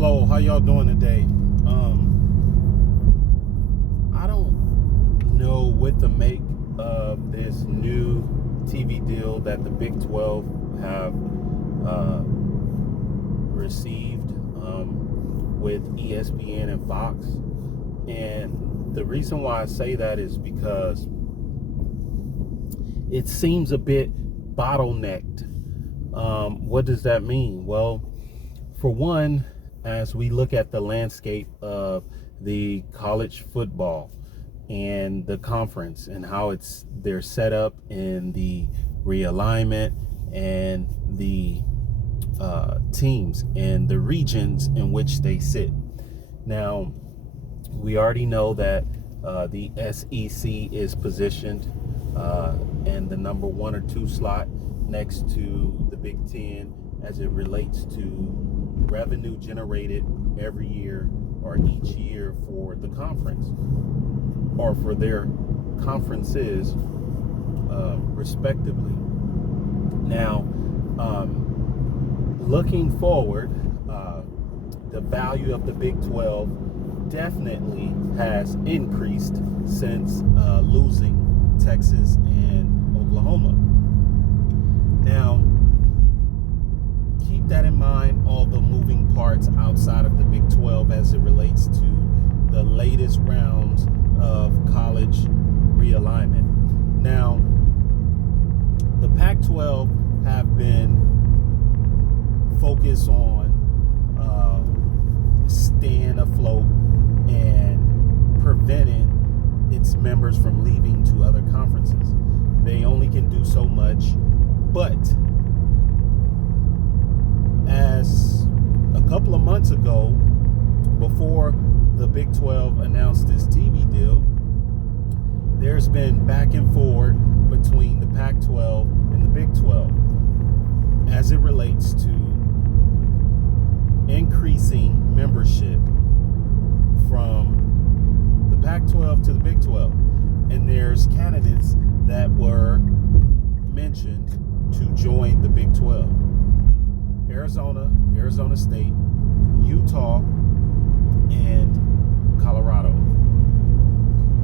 Hello, how y'all doing today? I don't know what to make of this new TV deal that the Big 12 have received with ESPN and Fox. And the reason why I say that is because it seems a bit bottlenecked. What does that mean? Well, for one, as we look at the landscape of the college football and the conference and how they're set up in the realignment and the teams and the regions in which they sit. Now, we already know that the SEC is positioned in the number 1 or 2 slot next to the Big Ten as it relates to revenue generated every year or each year for the conference or for their conferences respectively. Now, looking forward, the value of the Big 12 definitely has increased since losing Texas and Oklahoma. Now, keep that in mind, all the moving parts outside of the Big 12 as it relates to the latest rounds of college realignment. Now, the Pac-12 have been focused on staying afloat and preventing its members from leaving to other conferences. They only can do so much, but as a couple of months ago, before the Big 12 announced this TV deal, there's been back and forth between the Pac-12 and the Big 12 as it relates to increasing membership from the Pac-12 to the Big 12. And there's candidates that were mentioned to join the Big 12. Arizona State, Utah, and Colorado.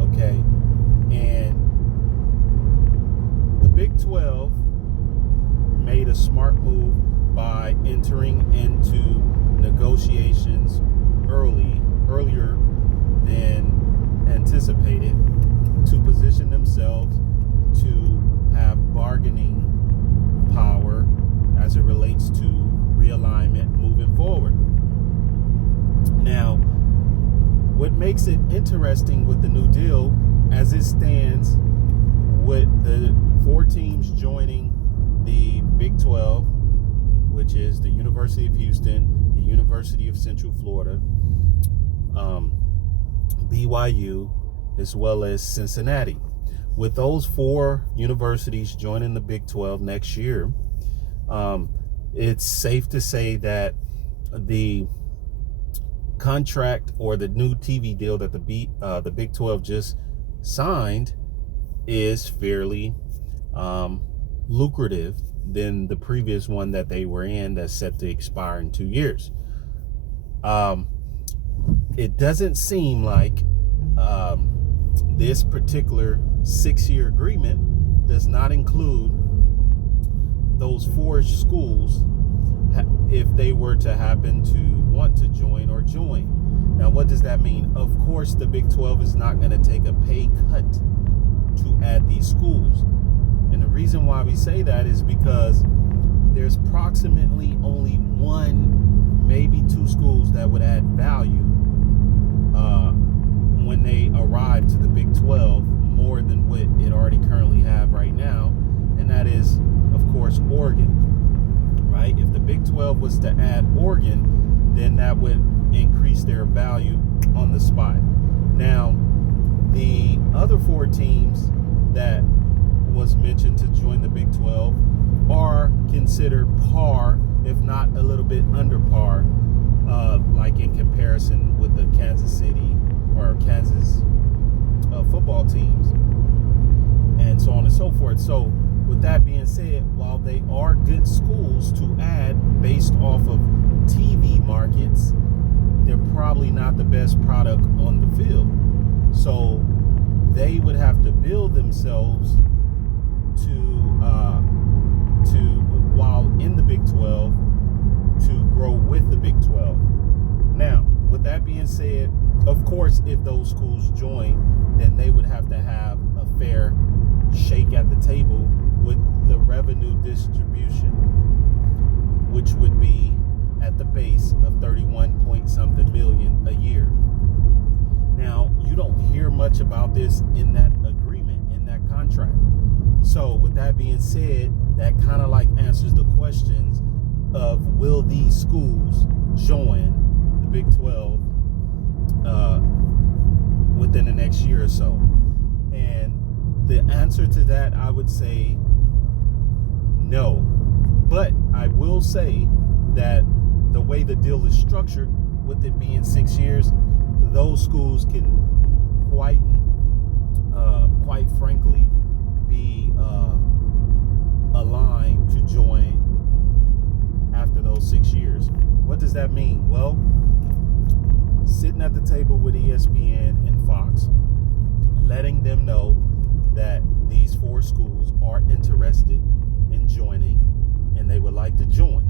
Okay. And the Big 12 made a smart move by entering into negotiations earlier than anticipated to position themselves to have bargaining power as it relates to realignment moving forward. Now, what makes it interesting with the new deal as it stands with the 4 teams joining the Big 12, which is the University of Houston, the University of Central Florida, BYU, as well as Cincinnati. With those 4 universities joining the Big 12 next year, it's safe to say that the contract or the new TV deal that the Big 12 just signed is fairly lucrative than the previous one that they were in that's set to expire in 2 years. It doesn't seem like this particular 6-year agreement does not include those 4 schools if they were to happen to want to join or join. Now, what does that mean? Of course, the Big 12 is not going to take a pay cut to add these schools. And the reason why we say that is because there's approximately only 1, maybe 2 schools that would add value when they arrive to the Big 12 more than what it already currently have right now. And that is, of course, Oregon, right? If the Big 12 was to add Oregon, then that would increase their value on the spot. Now, the other 4 teams that was mentioned to join the Big 12 are considered par, if not a little bit under par, like in comparison with the Kansas City or Kansas football teams, and so on and so forth. So with that being said, while they are good schools to add based off of TV markets probably not the best product on the field. So they would have to build themselves to while in the Big 12 to grow with the Big 12. Now, with that being said, of course, if those schools join, then they would have to have a fair shake at the table with the revenue distribution, which would be at the base of 31 point something million a year. Now, you don't hear much about this in that agreement, in that contract. So with that being said, that kind of like answers the questions of, will these schools join the Big 12 within the next year or so? And the answer to that, I would say no. But I will say that the way the deal is structured, with it being 6 years, those schools can quite frankly be aligned to join after those 6 years. What does that mean? Well, sitting at the table with ESPN and Fox, letting them know that these 4 schools are interested in joining and they would like to join.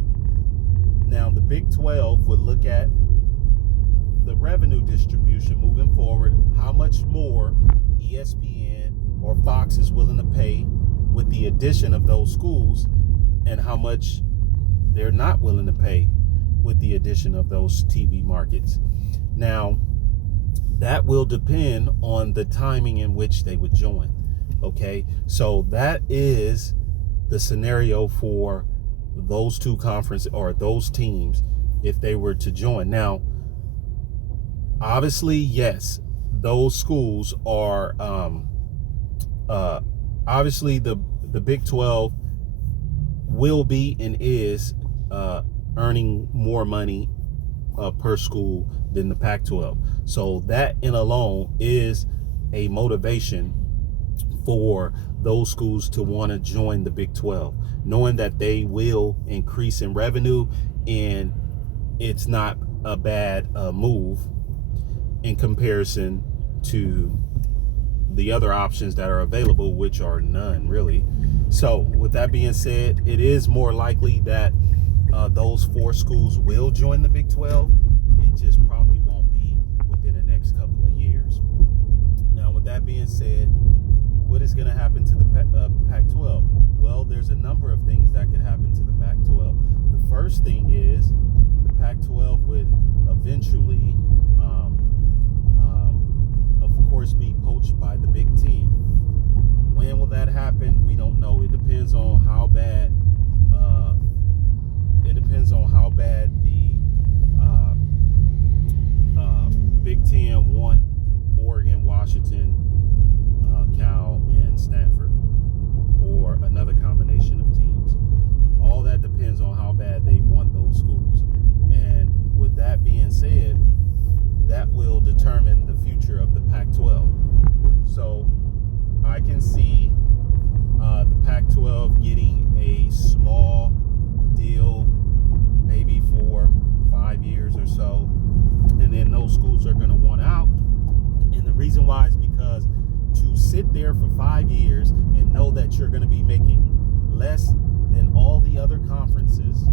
Now, the Big 12 would look at the revenue distribution moving forward, how much more ESPN or Fox is willing to pay with the addition of those schools, and how much they're not willing to pay with the addition of those TV markets. Now, that will depend on the timing in which they would join. Okay, so that is the scenario for those 2 conferences or those teams if they were to join. Now, obviously, yes, those schools are obviously the Big 12 will be and is earning more money per school than the Pac-12. So that in alone is a motivation for those schools to want to join the Big 12, knowing that they will increase in revenue, and it's not a bad move in comparison to the other options that are available, which are none really. So with that being said, it is more likely that those 4 schools will join the Big 12. It just probably won't be within the next couple of years. Now, with that being said, what is going to happen to the Pac-12? Well, there's a number of things that could happen to the Pac-12. The first thing is the Pac-12 would eventually, of course, be poached by the Big Ten. When will that happen? We don't know. It depends on how bad. The Big Ten want Oregon, Washington, Cal, and Stanford, or another combination of teams. All that depends on how bad they want those schools. And with that being said, that will determine the future of the Pac-12. So I can see the Pac-12 getting a small deal, maybe for 5 years or so, and then those schools are going to want out. And the reason why is because to sit there for 5 years and know that you're going to be making less than all the other conferences,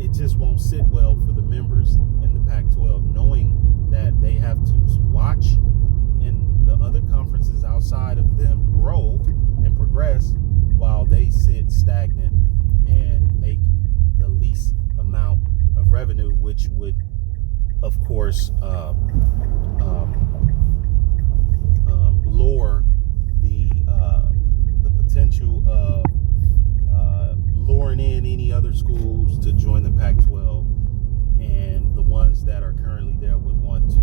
it just won't sit well for the members in the Pac-12, knowing that they have to watch and the other conferences outside of them grow and progress while they sit stagnant and make the least amount of revenue, which would, of course, lower the potential of luring in any other schools to join the Pac-12, and the ones that are currently there would want to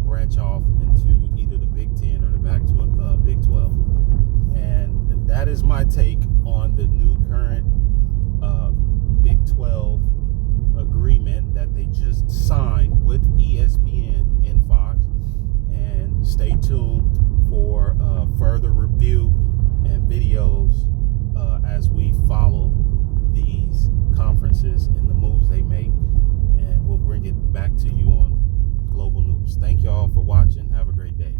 branch off into either the Big Ten or the Big 12. And that is my take on the new current Big 12 agreement that they just signed with ESPN and Fox. And stay tuned for further review and videos as we follow these conferences and the moves they make, and we'll bring it back to you on Thank y'all for watching. Have a great day.